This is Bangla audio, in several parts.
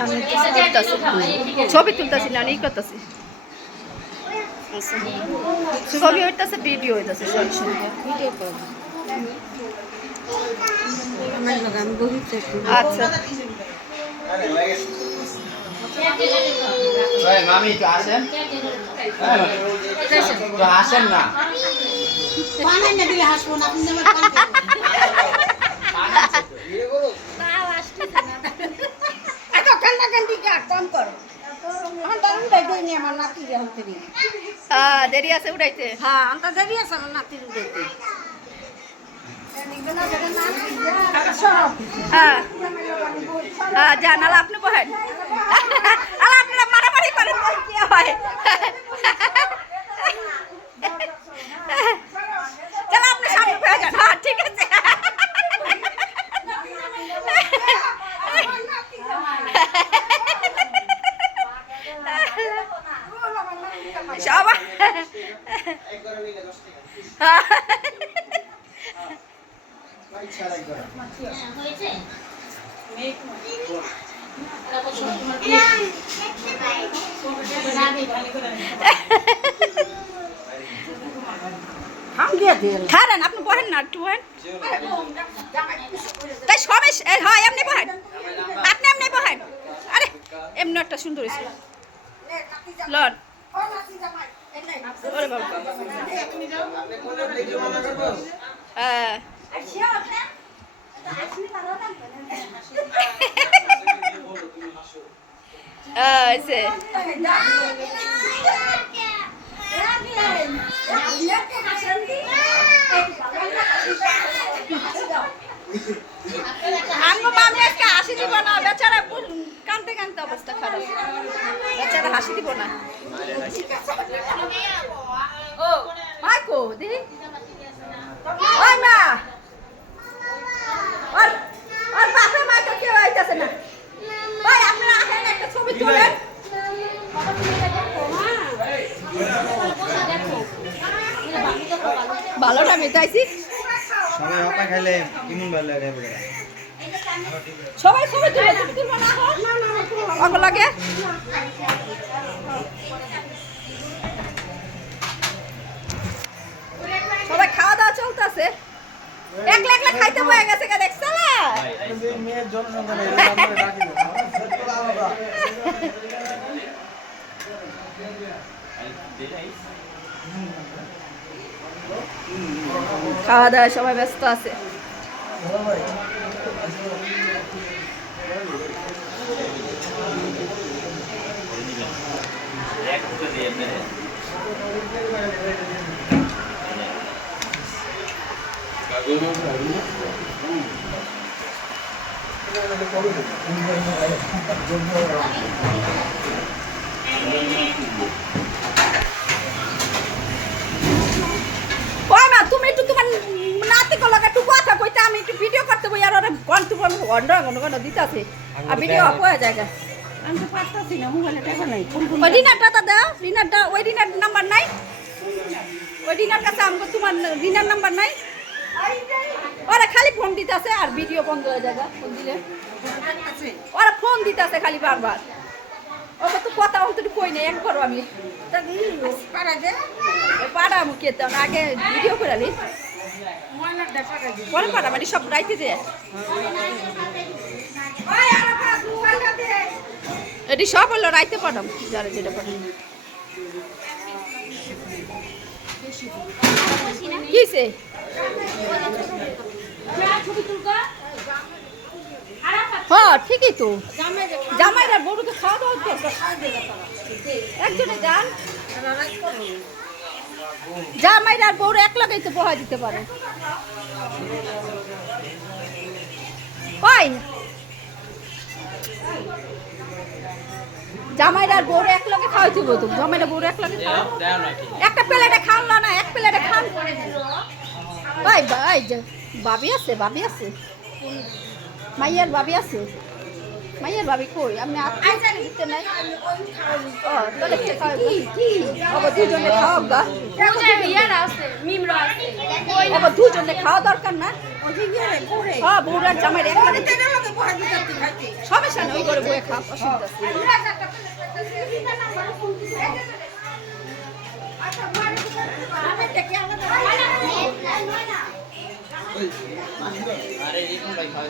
আমি ছবি তুলতেছি না ই করতেছি ছবি হইতেছে ভিডিও হইতেছে আচ্ছা মামি একটু আসেন তো আসেন না হাসবো না কম করো আমার নাতি দেরি আছে উঠাইতে হ্যাঁ আমার দেরি আছে আমার নাতির উঠাইতে হ্যাঁ হ্যাঁ যান আলা আপনি বহেন আলা আপনারা মারামারি করেন কি হয় চলো আপনি সামনে বসে যান হ্যাঁ ঠিক আছে সবাই খারেন আপনি বহেন না একটু বহেন তাই সবাই হয় এমনি বহেন আপনি এমনি বহেন আরে এমনি একটা সুন্দর হয়েছে লন ওরে বাবা হ্যাঁ আঙ্গো মামি আজকে হাসি দিব না বেচারা কানতে কানতে অবস্থা খারাপ বেচারা হাসি দিব না ও মাইকো দিদি ওই মা আর আর বাপে মা তো কেউ আইতাছে না ভাই আপনারা আসেন একটা ছবি তুলেন ভালোটা মেটাইছি সবাই আপা খাইলে কেমন ভালো লাগে সবাই ছবি তুলে তুমি তুলবো না অঙ্গ লাগে সবাই খাওয়া দাওয়া চলতেছে একলা একলা খাইতে বয়ে গেছে কে দেখছ না মেয়ের জনসংখ্যা খাওয়া দাওয়া সবাই ব্যস্ত আছে ওই মা তুমি একটু তোমার নাতি কলাকে একটু কথা কইতে আমি একটু ভিডিও করতে বই আর ওরা গন্টু গন্ড দিতাছে আর ভিডিও অফ হয়ে যায় আমি তো পারতাছি না মোবাইলে টাকা নাই ওই রিনারটা তো দাও রিনারটা ওই রিনার নাম্বার নাই ওই রিনার কাছে আমাকে তোমার রিনার নাম্বার নাই ওরা খালি ফোন দিতেছে আর ভিডিও বন্ধ হয়ে যায় ফোন দিলে ওরা ফোন দিতেছে খালি বারবার ওকে তো কথা বলতে কই নেই একবারও আমি পাড়া মুখে তো আগে ভিডিও করে আলি পরে পাড়া মানে সব রাইতে যে এটি সব হলো রাইতে পাঠাম যারা যেটা পাঠাম কিসে হ্যাঁ ঠিকই তো জামাইরা বড়কে খাওয়া দাওয়া দরকার একজনে যান জামাইরা আর বড় এক লাগাই তো বহা দিতে পারে হয় জামাইরা আর বড় এক লগে খাওয়াই দিব তো জামাইরা বড় এক লগে খাওয়া একটা প্লেটে খাওয়ালো না এক প্লেটে খান ভাই ভাই ভাবি আছে মাইয়ার ভাবি আছে মাইয়ের ভাবি কই আপনি আইসা দিতে নাই ও তাহলে কে খাওয়াবে কি আবার দুজনে খাওয়া গা আবার দুজনে খাওয়া দরকার না হ্যাঁ বউরার জামাই একবারে সমস্যা নেই ওই করে বয়ে খাওয়া অসুবিধা আরে রিপন ভাই খাওয়া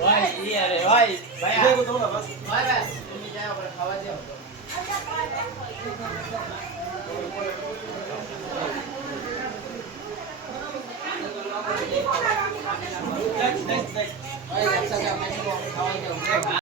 ভাই ই আরে ভাই ভাই ভাই তুমি যাও খাওয়া যাও